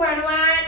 管了吗？